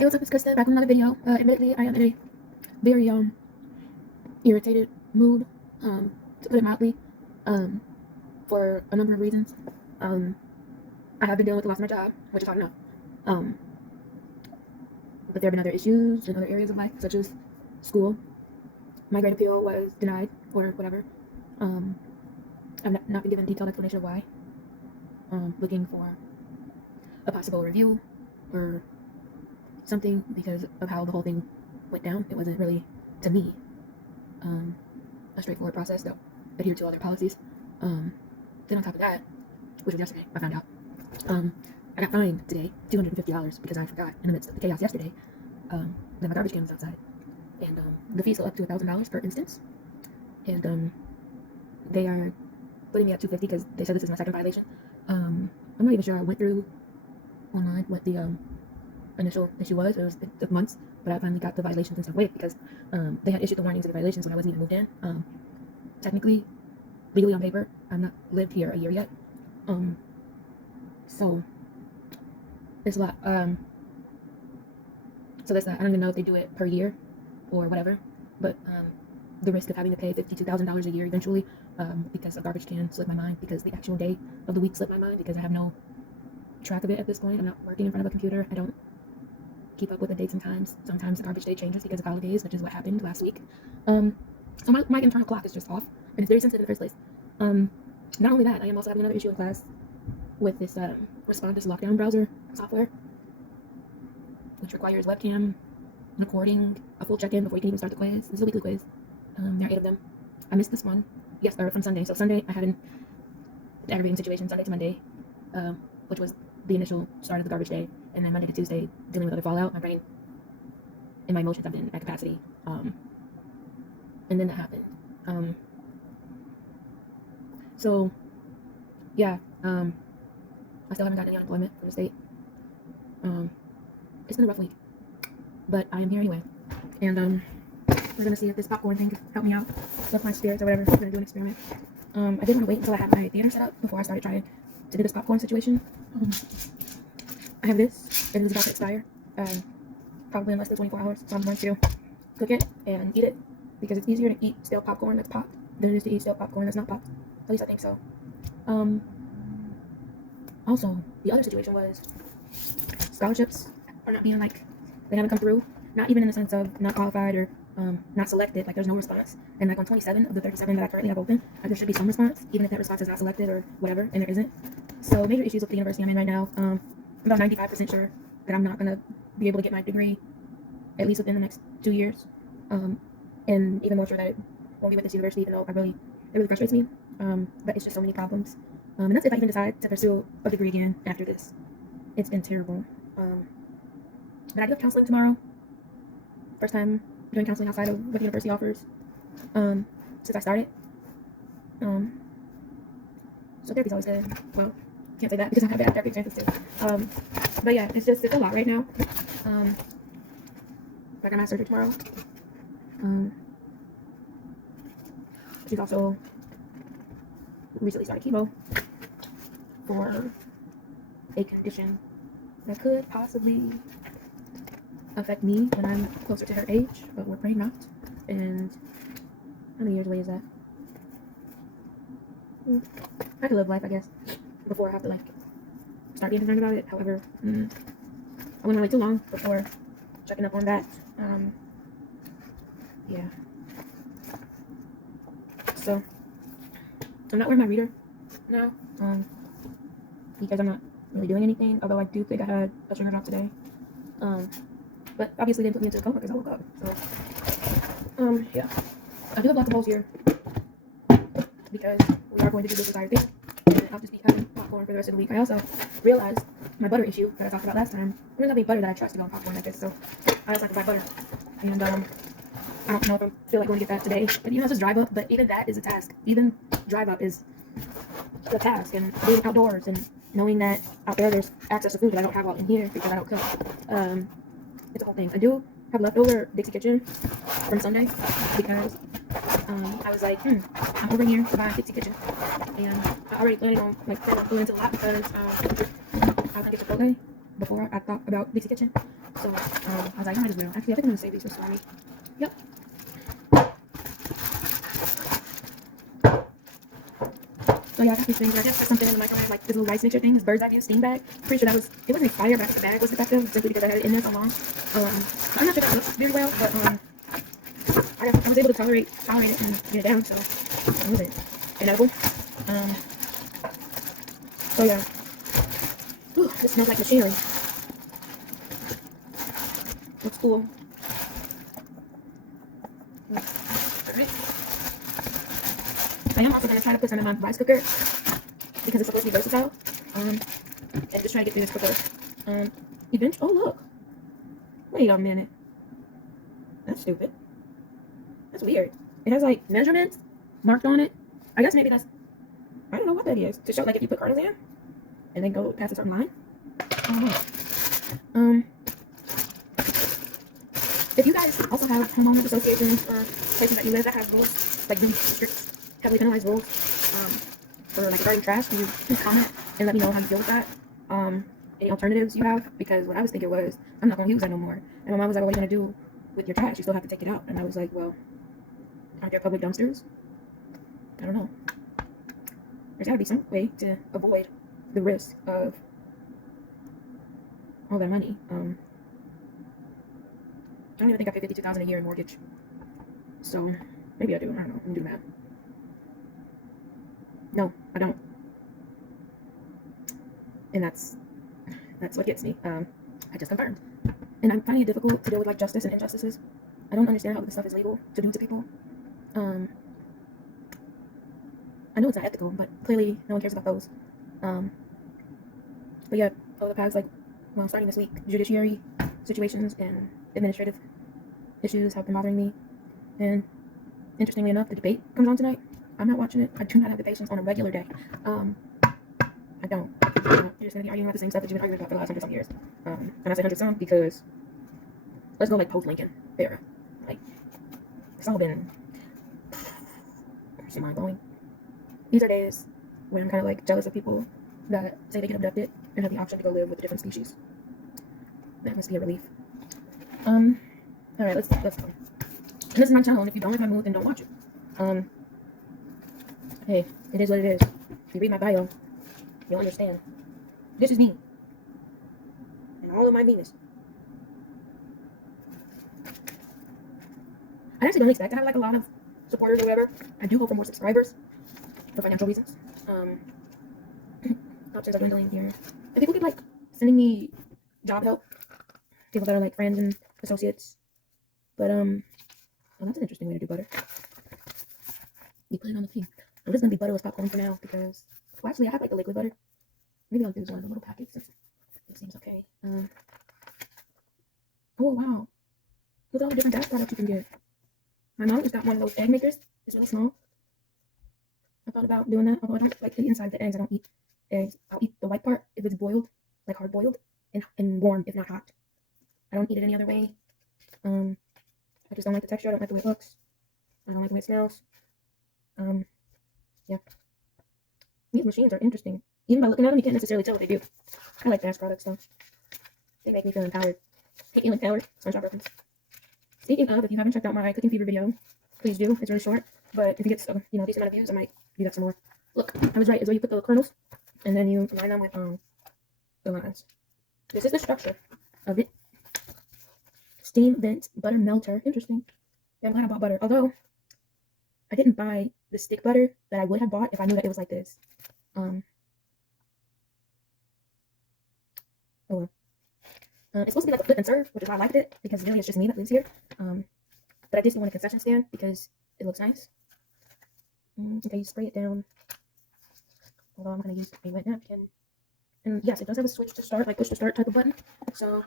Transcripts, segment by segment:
Hey, what's up? It's Krista back with another video. Admittedly, I am in a very irritated mood, to put it mildly, for a number of reasons. I have been dealing with the loss of my job, which is hard enough. But there have been other issues in other areas of life, such as school. My grade appeal was denied, or whatever. I've not been given a detailed explanation of why. Looking for a possible review or something because of how the whole thing went down. It wasn't really, to me, a straightforward process that adhered to all their policies. Then on top of that, which was yesterday, I found out, I got fined today $250 because I forgot in the midst of the chaos yesterday that my garbage can was outside. And the fees go up to $1,000 per instance. And they are putting me at $250 because they said this is my second violation. I'm not even sure I went through online what the initial issue was. It took months, but I finally got the violations and stuff waived because they had issued the warnings of the violations when I wasn't even moved in. Technically, legally on paper, I've not lived here a year yet. So it's a lot. So that's not, I don't even know if they do it per year or whatever, but the risk of having to pay $52,000 a year eventually because a garbage can slipped my mind, because the actual day of the week slipped my mind, because I have no track of it at this point. I'm not working in front of a computer. I don't keep up with the dates and times. Sometimes the garbage day changes because of holidays, which is what happened last week. So my internal clock is just off, and it's very sensitive in the first place. Not only that, I am also having another issue in class with this Respondus lockdown browser software, which requires webcam, recording, a full check-in before you can even start the quiz. This is a weekly quiz. There are 8 of them. I missed this one. Yes, or from Sunday. So Sunday I had an aggravating situation, Sunday to Monday, which was the initial start of the garbage day, and then Monday to Tuesday dealing with other fallout. My brain and my emotions have been at capacity, and then that happened. So yeah, I still haven't gotten any unemployment from the state. It's been a rough week, but I am here anyway, and we're gonna see if this popcorn thing can help me out, lift my spirits or whatever. We're gonna do an experiment. I did want to wait until I had my theater set up before I started trying to do this popcorn situation. I have this. It is about to expire, probably in less than 24 hours. So I'm going to cook it and eat it because it's easier to eat stale popcorn that's popped than it is to eat stale popcorn that's not popped. At least I think so. Also, the other situation was scholarships are not being they haven't come through. Not even in the sense of not qualified or not selected. Like there's no response. And like on 27 of the 37 that I currently have open, there should be some response, even if that response is not selected or whatever, and there isn't. So major issues with the university I'm in right now. I'm about 95% sure that I'm not gonna be able to get my degree at least within the next 2 years. And even more sure that it won't be with this university, even though it really frustrates me. But it's just so many problems. And that's if I even decide to pursue a degree again after this. It's been terrible. But I do have counseling tomorrow. First time doing counseling outside of what the university offers since I started. So therapy's always good. Well, can't say that because I have bad therapy experiences too. But yeah, it's a lot right now. I got my surgery tomorrow. She's also recently started chemo for a condition that could possibly affect me when I'm closer to her age, but we're praying not. And how many years away is that? I could live life, I guess, before I have to start being concerned about it. However, I wouldn't wait too long before checking up on that. Yeah. So I'm not wearing my reader now, because I'm not really doing anything. Although I do think I had a sugar drop today. But obviously didn't put me into a coma because I woke up. So, yeah. I do have lots of bowls here because we are going to do this entire thing. And I'll just be having popcorn for the rest of the week. I also realized my butter issue that I talked about last time. I don't have any butter that I trust to go on popcorn like this, so I also have to buy butter. And I don't know if I feel like going to get that today. But even though it's just drive up, but even that is a task. Even drive up is a task, and being outdoors and knowing that out there there's access to food that I don't have out in here because I don't cook. It's a whole thing. I do have leftover Dixie Kitchen from Sunday because I was like, I'm over here to buy Dixie Kitchen, and I already planning on going into a lot because I want to get Chipotle, before I thought about Dixie Kitchen. So I was like, I might as well. Actually, I think I'm gonna save these for Stormy. Yep. So yeah, I got these things. I just put something in the microwave, like this little rice mixer thing, this bird's eye view steam bag. Pretty sure that was, it wasn't expired, but I think the bag was defective simply because I had it in there so long. I'm not sure that looks very well, but I was able to tolerate it and get it down, so it wasn't inedible. So yeah. Ooh, this smells like machinery. Looks cool. Alright. I am also going to try to put some in my rice cooker because it's supposed to be versatile. And just try to get through this quicker. Oh look. Wait a minute. That's stupid. That's weird. It has like measurements marked on it. I guess maybe that's, I don't know what that is. To show like if you put kernels in and then go past a certain line. I don't know. If you guys also have homeowners associations or places that you live that have rules, like really strict, heavily penalized rules, for like regarding trash, can you please comment and let me know how you feel with that? Any alternatives you have? Because what I was thinking was, I'm not gonna use that no more. And my mom was like, what are you gonna do with your trash? You still have to take it out. And I was like, well, aren't there public dumpsters? I don't know. There's gotta be some way to avoid the risk of all that money. I don't even think I pay $52,000 a year in mortgage. So maybe I do. I don't know. I'm gonna do that. No, I don't. And that's what gets me. I just confirmed. And I'm finding it difficult to deal with like justice and injustices. I don't understand how this stuff is legal to do to people. I know it's not ethical, but clearly no one cares about those. But yeah, over the past starting this week, judiciary situations and administrative issues have been bothering me. And interestingly enough, the debate comes on tonight. I'm not watching it. I do not have the patience on a regular day. I don't. You're just gonna be arguing about the same stuff that you've been arguing about for the last 100-some years. And I say 100-some because let's go like post-Lincoln era. Like, it's all been mind-blowing. These are days when I'm kind of like jealous of people that say they get abducted and have the option to go live with a different species. That must be a relief. All right, let's go. And this is my channel, and if you don't like my mood, then don't watch it. Hey, it is what it is. If you read my bio, you'll understand. This is me. And all of my Venus. I actually don't expect to have like a lot of supporters or whatever. I do hope for more subscribers for financial reasons. Options are dwindling here. And people keep like sending me job help. People that are like friends and associates. But well, that's an interesting way to do butter. You put it on the thing. I'm just gonna be butterless popcorn for now because, well, actually I have like a liquid butter. Maybe I'll use one of the little packets since it seems okay. Oh wow, look at all the different gas products you can get. My mom just got one of those egg makers. It's really small. I thought about doing that, although I don't like the inside of the eggs. I don't eat eggs. I'll eat the white part if it's boiled, like hard boiled, and warm if not hot. I don't eat it any other way. I just don't like the texture. I don't like the way it looks. I don't like the way it smells. Yeah. These machines are interesting. Even by looking at them, you can't necessarily tell what they do. I like gas products though. They make me feel empowered. Hey, feeling empowered. SpongeBob reference. Speaking of, if you haven't checked out my cooking fever video, please do. It's really short, but if it gets decent amount of views, I might do that some more. Look, I was right. It's where you put the kernels, and then you line them with the lines. This is the structure of it. Steam vent butter melter. Interesting. Yeah, I'm glad I bought butter. Although I didn't buy the stick butter that I would have bought if I knew that it was like this. Oh well. It's supposed to be like a flip and serve, which is why I liked it, because really it's just me that lives here. But I did see one a concession stand because it looks nice. Okay, you spray it down. Although I'm going to use a wet napkin. And yes, it does have a switch to start, like push to start type of button. So,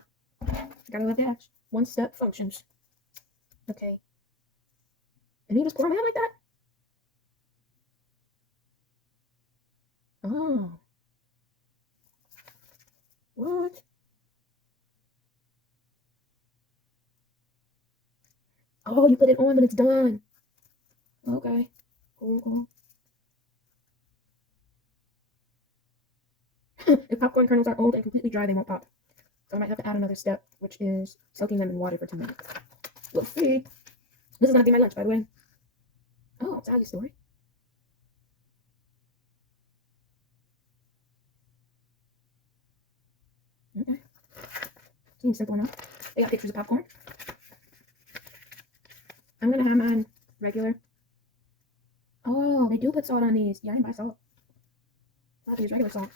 gotta love that. One step functions. Okay. And you just pour them in like that? Oh. What? Oh, you put it on when it's done. Okay. Cool. If popcorn kernels are old and completely dry, they won't pop. So I might have to add another step, which is soaking them in water for 10 minutes. We'll see. This is gonna be my lunch, by the way. Oh, it's Allie's story. Okay. Seems simple enough. They got pictures of popcorn. I'm gonna have mine regular. Oh, they do put salt on these. Yeah, I didn't buy salt. I have to use regular salt.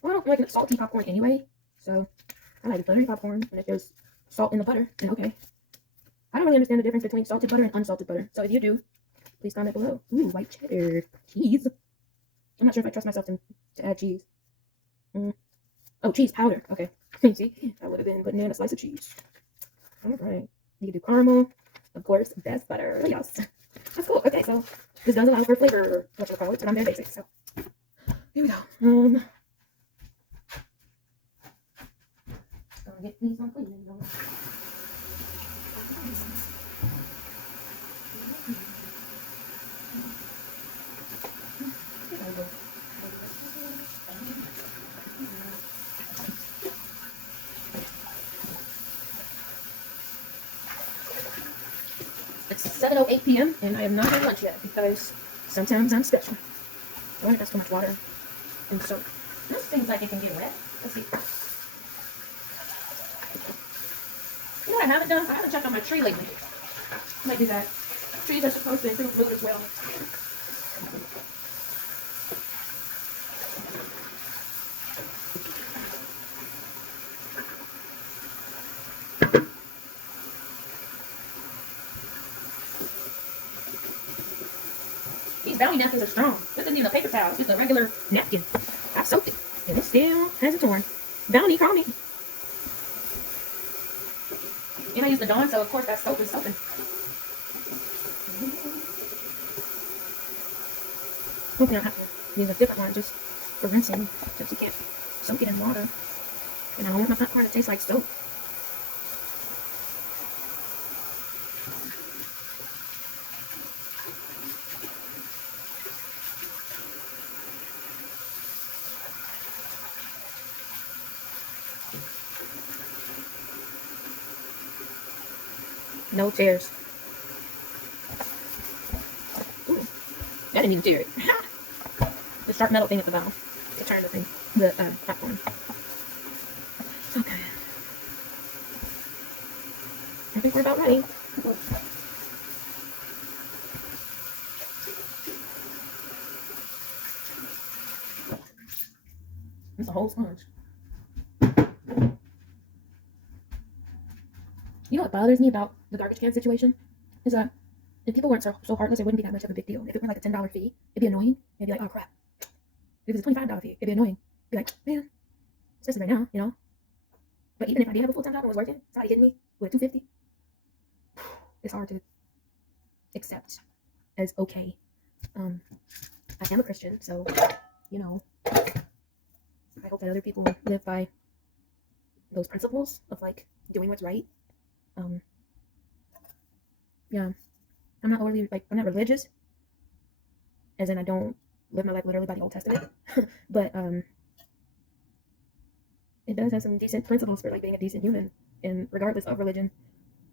Well, I don't like salty popcorn anyway, so I like buttery popcorn. And if there's salt in the butter, then okay. I don't really understand the difference between salted butter and unsalted butter. So if you do, please comment below. Ooh, white cheddar. Cheese. I'm not sure if I trust myself to add cheese. Oh, cheese powder. Okay. See, I would have been putting in a slice of cheese. All right. You can do caramel. Of course, best butter. Yes. That's cool. Okay, so this does allow for flavor, whatchamacallit, but I'm very basic, so here we go. Gonna get these on cleaning. It's 7:08 p.m. and I have not had lunch yet because sometimes I'm special. I wonder if that's too much water and soap. This seems like it can get wet. Let's see. You know what I haven't done? I haven't checked on my tree lately. I might do that. Trees are supposed to improve mood as well. These Bounty napkins are strong. This isn't even a paper towel. It's just a regular napkin. I soaked it, and it still hasn't torn. Bounty, call me. And I use the Dawn, so of course that soap is soaking. Hopefully I don't have to use a different one just for rinsing, since you can't soak it in water. And I don't want my front part to taste like soap. No tears. Ooh, that didn't even tear it. The sharp metal thing at the bottom to turn the thing, the popcorn. Okay. I think we're about ready. It's a whole sponge. You know what bothers me about the garbage can situation? Is that if people weren't so heartless, it wouldn't be that much of a big deal. If it were like a $10 fee, it'd be annoying. It'd be like, oh crap. If it's a $25 fee, it'd be annoying. It'd be like, man, especially right now, you know? But even if I did have a full-time job and was working, somebody hitting me with a $250, it's hard to accept as okay. I am a Christian, so, you know, I hope that other people live by those principles of like doing what's right. Yeah, I'm not overly I'm not religious, as in I don't live my life literally by the Old Testament, but it does have some decent principles for like being a decent human, and regardless of religion.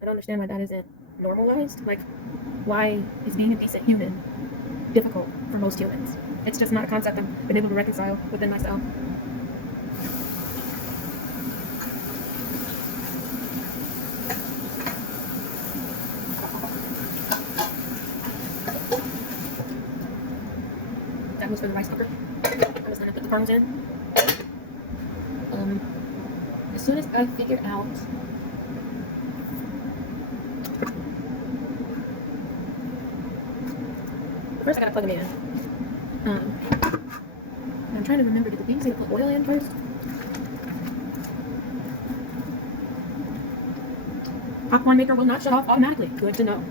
I don't understand why that isn't normalized. Like, why is being a decent human difficult for most humans? It's just not a concept I've been able to reconcile within myself. That was for the rice cooker. I'm just gonna put the kernels in. As soon as I figure out first I gotta plug them in. I'm trying to remember, did the beans need to put oil in first? Popcorn maker will not shut off automatically. Good to know.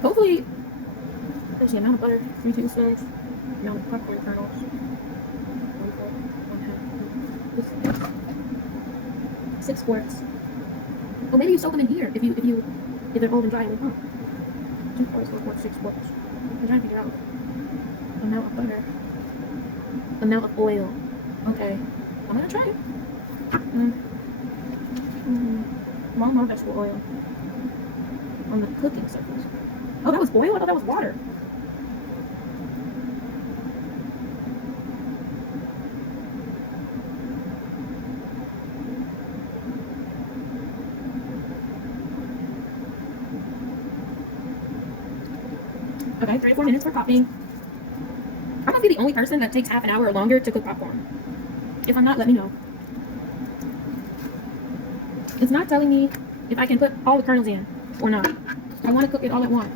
Hopefully, there's the amount of butter, 3 tablespoons, amount of popcorn kernels, 1/4, 6 quarts. Oh, maybe you soak them in here if you if they're old and dry, I'm like, oh, 2 quarts, 4 quarts, 6 quarts. I'm trying to figure out amount of butter, amount of oil. Okay, I'm gonna try it. More vegetable oil on the cooking surface. Oh, that was oil? I thought that was water. Okay, 3 to 4 minutes for popping. I must be the only person that takes half an hour or longer to cook popcorn. If I'm not, let me know. It's not telling me if I can put all the kernels in or not. I want to cook it all at once.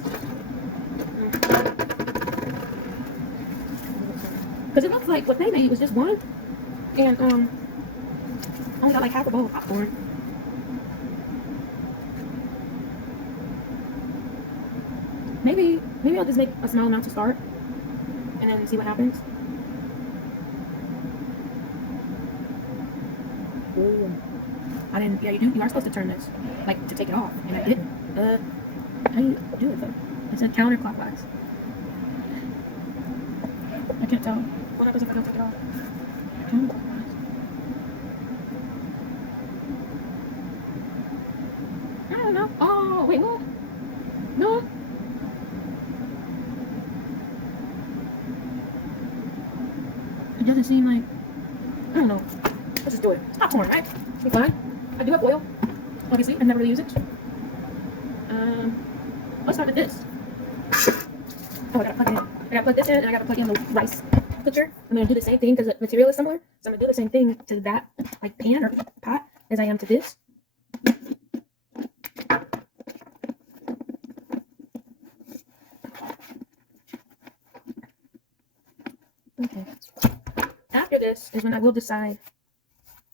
Because it looks like what they made was just one. And only got like half a bowl of popcorn. Maybe I'll just make a small amount to start and then see what happens. Ooh. I didn't. Yeah, you are supposed to turn this, like, to take it off, and I didn't. How do you do it though? It said counterclockwise. I can't tell. What happens if I don't take it off? Counterclockwise. I don't know. Oh, wait, what? No. It doesn't seem like. I don't know. Let's just do it. It's popcorn, right? Be fine. I do have oil. Obviously, I never really use it. Let's start with this. Oh, I gotta plug this in, and I gotta plug in the rice cooker. I'm gonna do the same thing because the material is similar. So I'm gonna do the same thing to that, like, pan or pot as I am to this. Okay. After this is when I will decide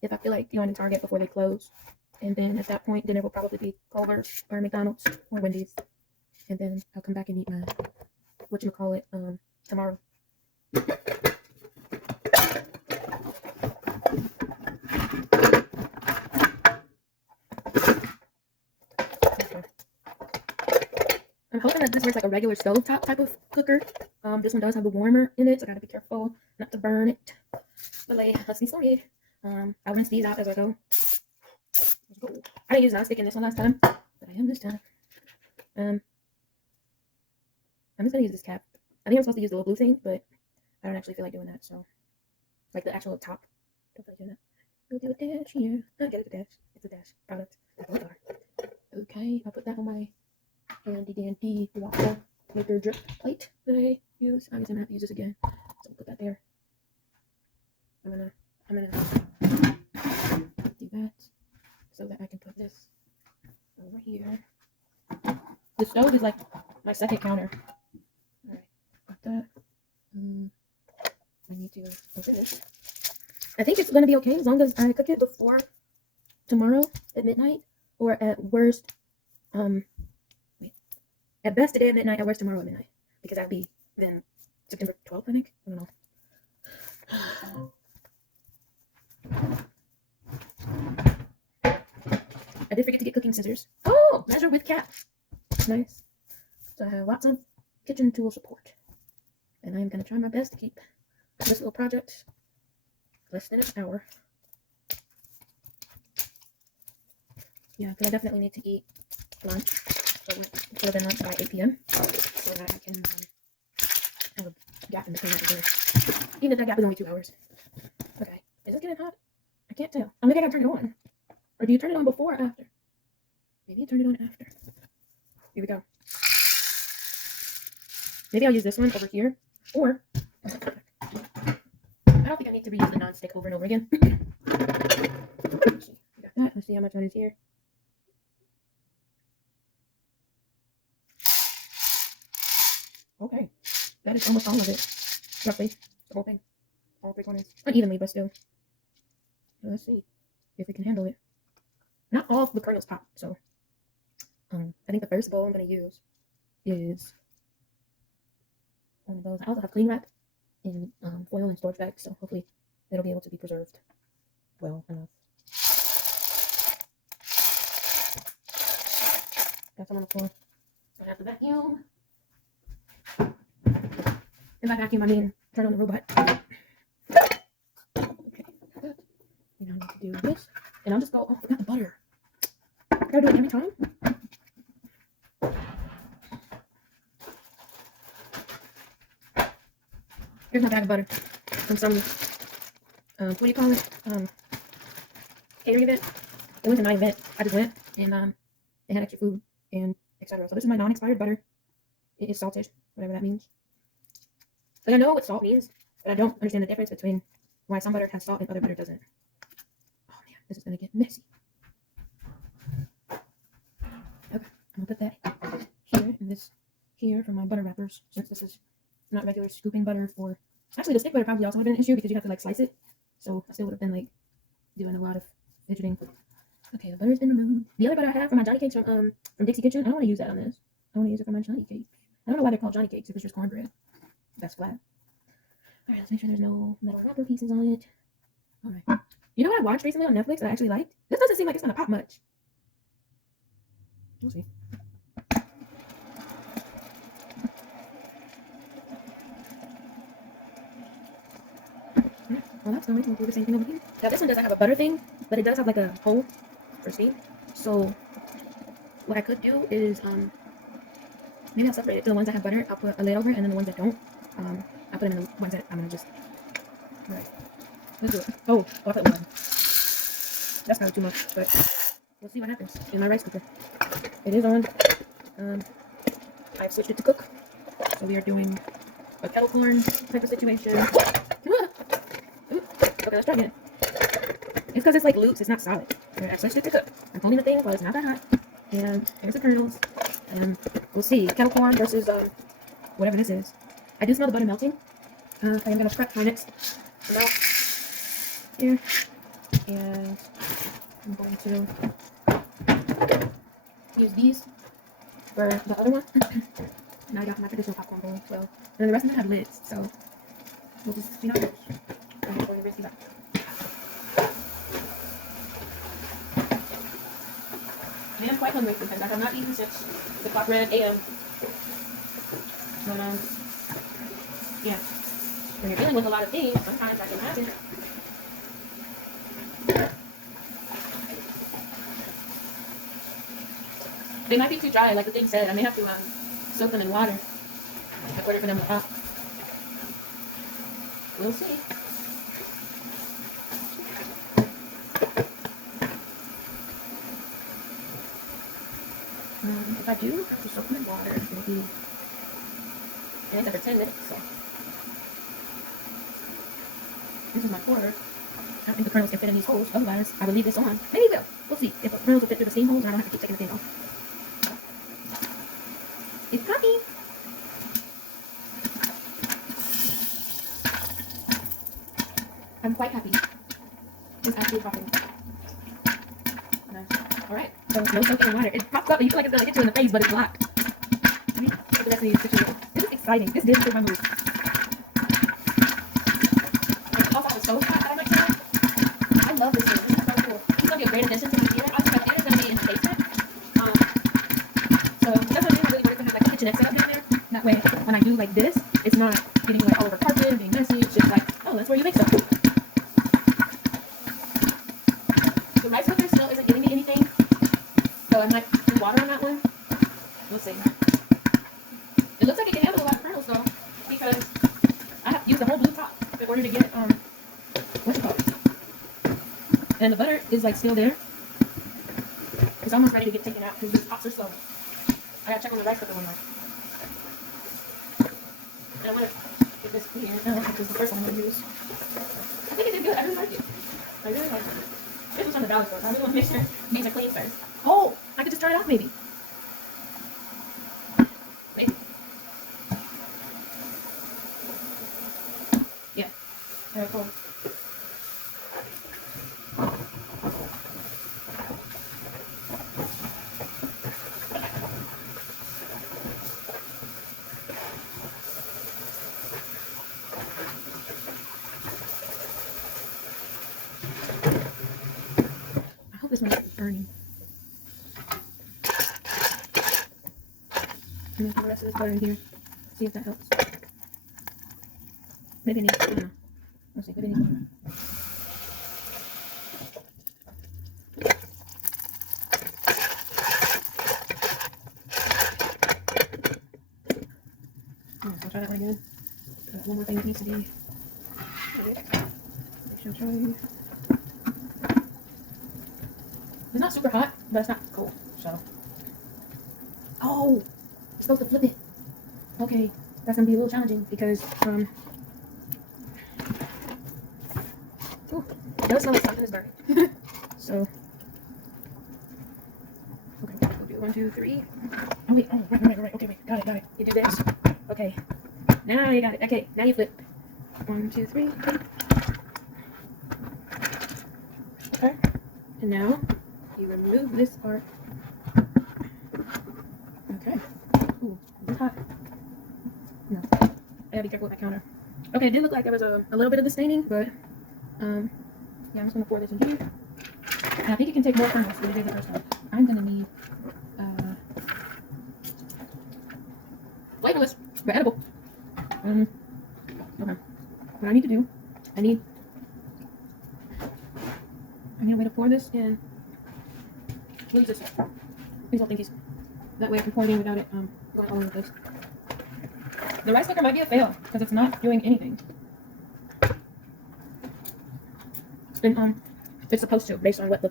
if I feel like going to Target before they close. And then at that point, then it will probably be Culver's or McDonald's or Wendy's. And then I'll come back and eat my, whatchamacallit, tomorrow. Okay. I'm hoping that this works like a regular stovetop type of cooker. This one does have a warmer in it, so I gotta be careful not to burn it. But like, let's see some meat. I'll rinse these out as I go. I didn't use nonstick in this one last time, but I am this time. I'm just gonna use this cap. I think I'm supposed to use the little blue thing, but I don't actually feel like doing that. So, like the actual top. Don't feel like doing that. We'll do a dash here. I get it, a dash. It's a dash product. Both are. Okay, I'll put that on my handy dandy waffle maker drip plate that I use. Obviously, I'm gonna have to use this again, so I'll put that there. I'm gonna do that so that I can put this over here. The stove is like my second counter. All right, got that. I need to open this. I think it's gonna be okay as long as I cook it before tomorrow at midnight, or at worst, at best today at midnight, at worst tomorrow at midnight, because that'd be then September 12th, I think. I don't know. I did forget to get cooking scissors. Oh, measure with cap. Nice. So I have lots of kitchen tool support, and I am gonna try my best to keep this little project less than an hour. Yeah, because I definitely need to eat lunch, so then lunch by 8 p.m. so that I can have a gap in between that. Even if that gap is only 2 hours. Okay, is it getting hot? I can't tell. Oh, maybe I gotta turn it on. Or do you turn it on before or after? Maybe you turn it on after. Here we go. Maybe I'll use this one over here, or I don't think I need to reuse the non-stick over and over again. Let's see. We got that. Let's see how much one is here. Okay, that is almost all of it. Roughly, the whole thing. All 3 corners. Unevenly, but still. So let's see if we can handle it. Not all of the kernels pop, so I think the first bowl I'm going to use is one of those. I also have cling wrap in foil and storage bags, so hopefully it'll be able to be preserved well enough. Got some on the floor. I have to vacuum. If I vacuum, I mean turn on the robot. Okay. You know, I need to do this. And I'll just go, oh, I forgot the butter. I gotta do it every time. Here's my bag of butter from some, what do you call it? Catering event. It wasn't my event. I just went and they had extra food and etc. So this is my non-expired butter. It is salted, whatever that means. Like, I know what salt means, but I don't understand the difference between why some butter has salt and other butter doesn't. Oh man, this is gonna get messy. Okay, I'm gonna put that here and this here for my butter wrappers, since this is not regular scooping butter for. Actually, the stick butter probably also would have been an issue because you have to like slice it. So I still would have been like doing a lot of fidgeting. Okay, the butter's been removed. The other butter I have for my Johnny cakes from Dixie Kitchen, I don't want to use that on this. I want to use it for my Johnny cakes. I don't know why they're called Johnny cakes if it's just cornbread. That's flat. All right, let's make sure there's no metal wrapper pieces on it. All right. You know what I watched recently on Netflix that I actually liked? This doesn't seem like it's gonna pop much. We'll see. Well, that's going to do the same thing over here. Now this one doesn't have a butter thing, but it does have like a hole for steam. So what I could do is maybe I'll separate it to the ones that have butter. I'll put a lid over it, and then the ones that don't, I'll put them in the ones that I'm gonna just. All right, let's do it. Oh, I'll put one. That's probably too much, but we'll see what happens in my rice cooker. It is on. I've switched it to cook, so we are doing a kettle corn type of situation. Okay, let's try again. It's because it's like loose, it's not solid. I switched it to cook. I'm holding the thing while it's not that hot. And there's the kernels. And we'll see. Kettle corn versus whatever this is. I do smell the butter melting. I am going to prep my next amount here. And I'm going to use these for the other one. Now I got my traditional popcorn bowl as well. And then the rest of them have lids, so we'll just see how it goes. I'm going to rinse it up. I am quite hungry because I have not eaten since the clock read a.m. Yeah, when you're dealing with a lot of things, sometimes that can happen. They might be too dry, like the thing said. I may have to soak them in water in order for them to pop. We'll see. If I do have to soak them in water, maybe it ends up for 10 minutes. So this is my quarter. I don't think the kernels can fit in these holes. Otherwise, I will leave this on. Maybe it will. We'll see if the kernels will fit through the steam holes, and I don't have to keep taking the thing off. It's popping. I'm quite happy. It's actually popping. Nice. Alright, so no soaking in water. It pops up and you feel like it's gonna hit you in the face, but it's blocked. This is exciting. This did fit my mood. And also the stove pot that I might try. I love this thing. This is so cool. This is gonna be a great addition to my theater. I think my theater is gonna be in the basement. So that's what I'm really wanted to have like a kitchenette set up down there. That way, when I do like this, it's not getting like all over carpet and being messy. It's just like, oh, that's where you make stuff. The rice cooker still isn't giving me anything, so I might do water on that one. We'll see. It looks like it can handle a lot of kernels though, because I have to use the whole blue top in order to get what's it called? And the butter is like still there. It's almost ready to get taken out because the pops are slow. I gotta check on the rice cooker one more. And I want to get this here. No, this is the first one I'm gonna use. I think it did good. I really like it. I really like it. This was from the dollar store. I really want to make sure these are clean first. Oh, I could just turn it off maybe. Maybe. Yeah. Very cool. I hope this one's burning. rest of this butter in here. See if that helps. Maybe it needs, I don't know. Let's see, maybe it needs more. I'll try that one again. One more thing that needs to be. Make sure I try. It's not super hot, but it's not cold. So. Oh, I'm supposed to flip it. Okay, that's gonna be a little challenging because ooh, it does smell like something is burning. So. Okay, we'll do 1, 2, 3. Oh wait, oh right. Okay, wait, got it. You do this. Okay. Now you got it. Okay, now you flip. 1, 2, 3. Okay. And now you remove this part. Okay. Ooh, it's hot. No. I gotta be careful with my counter. Okay, it did look like there was a little bit of the staining, but yeah, I'm just gonna pour this in here. And I think it can take more kernels than it did the first time. I'm gonna need flavorless, but edible. Okay. What I need to do, I need a way to pour this in. What is this? These little thingies. That way I can pour it in without it going all over the place. The rice cooker might be a fail because it's not doing anything. And it's supposed to, based on what the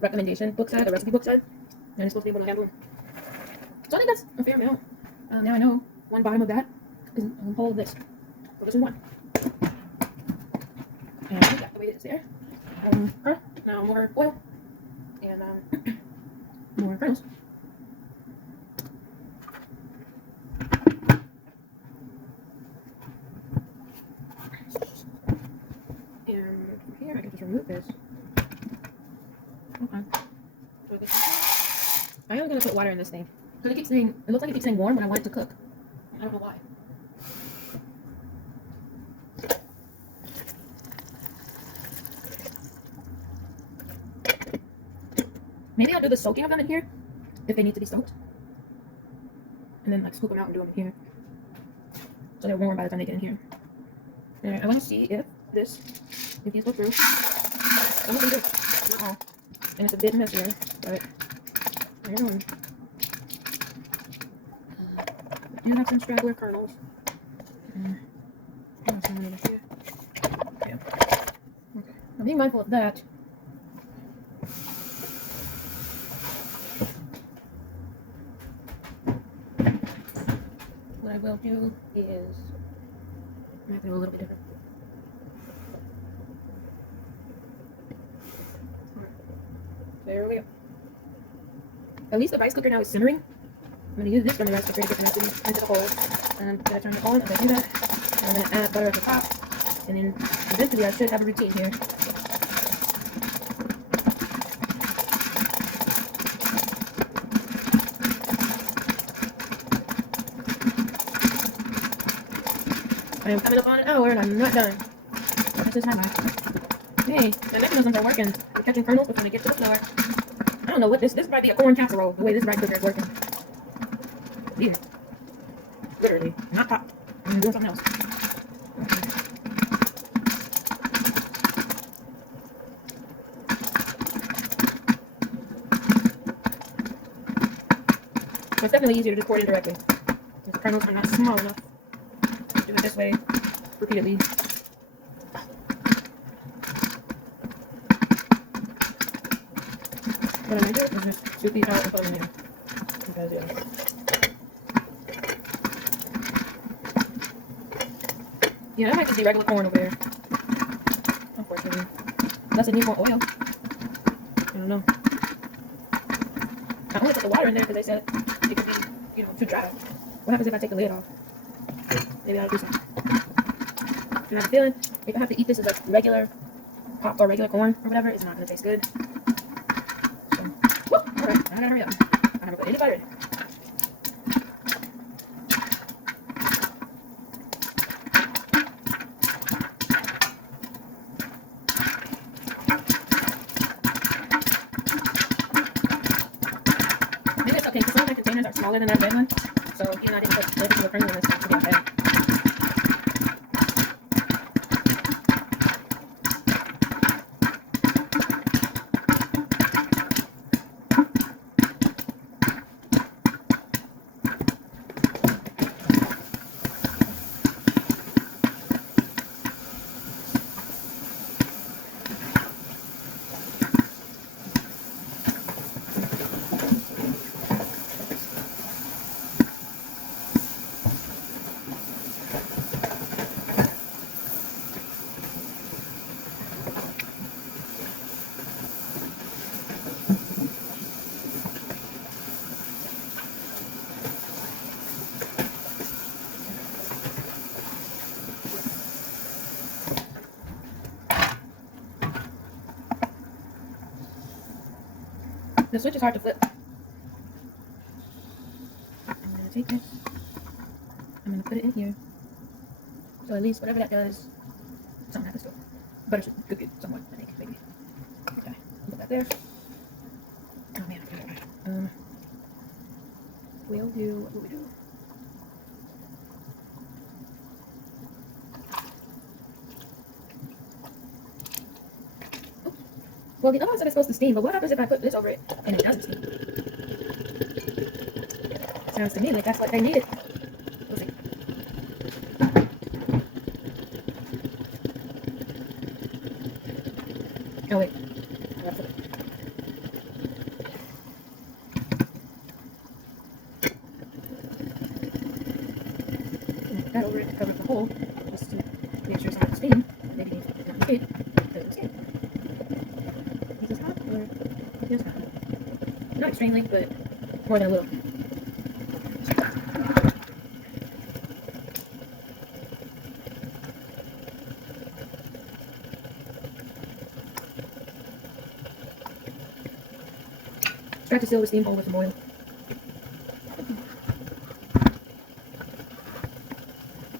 recommendation book said, the recipe book said, and it's supposed to be able to handle it. So I think that's a fair amount. Now I know one bottom of that is a whole of this. So this is one. And I think that's the way it is there. Now more oil and more kernels. And from here I can just remove this. Okay. So this I am gonna put water in this thing. Because it keeps saying, it looks like it keeps saying warm when I want it to cook. I don't know why. Maybe I'll do the soaking of them in here if they need to be soaked. And then like scoop them out and do them in here. So they're warm by the time they get in here. Alright, I want to see if these go through. Some of them do. Not all. And it's a bit messier, but they're going. You have some straggler kernels. Some over here. Yeah. Okay. Now being mindful of that. What I will do is I have to do a little bit different. There we go. At least the rice cooker now is simmering. I'm going to use this from the rice cooker to get the recipe into the hole. And I'm going to turn it on as I do that. And I'm going to add butter at the top. And then eventually I should have a routine here. I am coming up on an hour and I'm not done. This is my life. Hey, the mechanisms are working. I'm catching kernels before they get to the floor. I don't know what this might be a corn casserole, the way this rice cooker is working. Weird. Literally. Not hot. I'm doing something else. So it's definitely easier to just pour it in directly. The kernels are not small enough. Do it this way repeatedly. What I might do is just scoop these out and put them in here. Because, yeah, that might just be regular corn over there. Unfortunately. Unless it needs more oil. I don't know. I only put the water in there because they said it could be, too dry. What happens if I take the lid off? Maybe I'll do something. And I have a feeling if I have to eat this as like regular pop or regular corn or whatever, it's not going to taste good. So, alright, I gotta hurry up. I haven't put any butter in. Maybe it's okay because some of my containers are smaller than that red one. So, you know, I didn't put everything with Premier and stuff to get that. The switch is hard to flip. I'm gonna take this. I'm gonna put it in here. So at least whatever that does, something happens to it. But it should cook it somewhat, I think, maybe. Okay, put that there. Oh man, I forgot it. We'll do, what will we do? Well, the other one said it's supposed to steam, but what happens if I put this over it and it doesn't steam? Sounds to me like that's what they needed. We'll see. Oh wait. I gotta flip it. Put that over it to cover the hole, just to make sure it's not steam. Maybe it's not steam. But it was steam. Is this hot or it is hot? Not extremely, but more than a little. Try to seal the steam hole with some oil.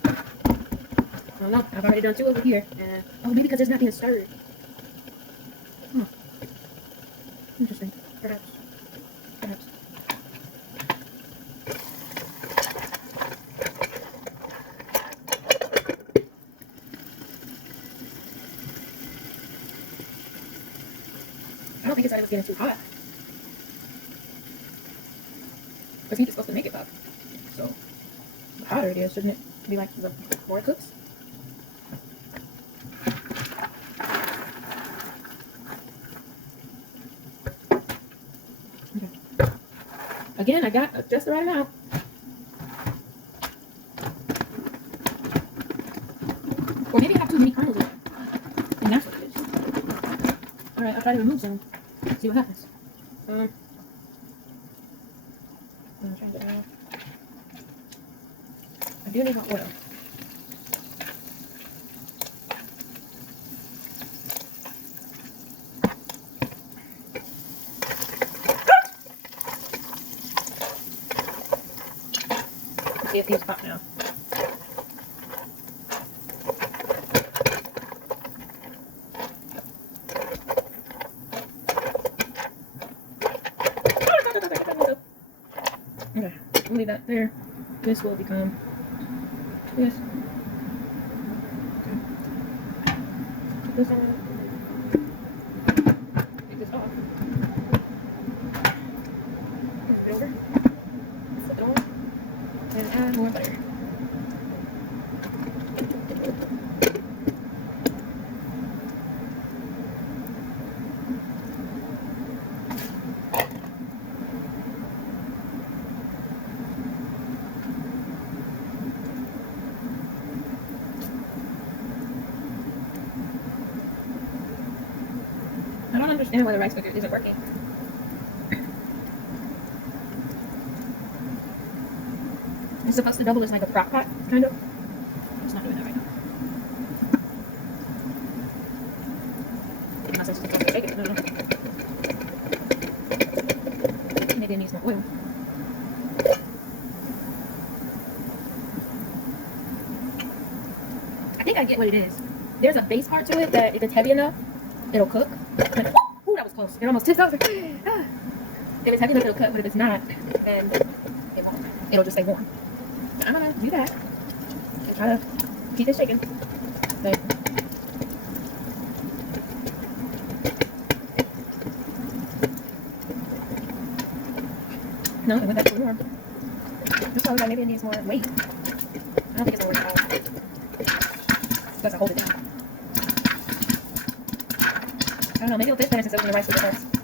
I don't know. I've already done 2 over here. Oh, maybe because it's not being stirred. Huh. Interesting. Perhaps. Perhaps. I don't think it's that it was getting too hot. Because heat is supposed to make it pop. So, the hotter it is, shouldn't it be like the more it cooks? Okay. Again, I got just the right amount. Or maybe I have too many kernels in it. And that's what it is. Alright, I'll try to remove some. See what happens. I'm trying to I do need hot oil. Let's see if these pop now. Okay, we'll leave that there. This will become this. Okay. Put this on. Take this off. Flip it over. Flip it on. And add more butter. I don't understand why the rice cooker isn't working. It's supposed to double as like a crock pot, kind of. It's not doing that right now. Unless it's supposed to shake it. I don't know. Maybe it needs more oil. I think I get what it is. There's a base part to it that if it's heavy enough, it'll cook. Ooh, that was close. It almost tipped over. If it's heavy enough, it'll cook, but if it's not, then it won't. It'll just stay warm. I'm gonna do that and try to keep it shaking. But no, it went back to normal. This probably like maybe it needs more weight. I don't think it's more weight at all. Because I hold it down. I don't know, maybe it'll fit better since it was in the rice cooker first.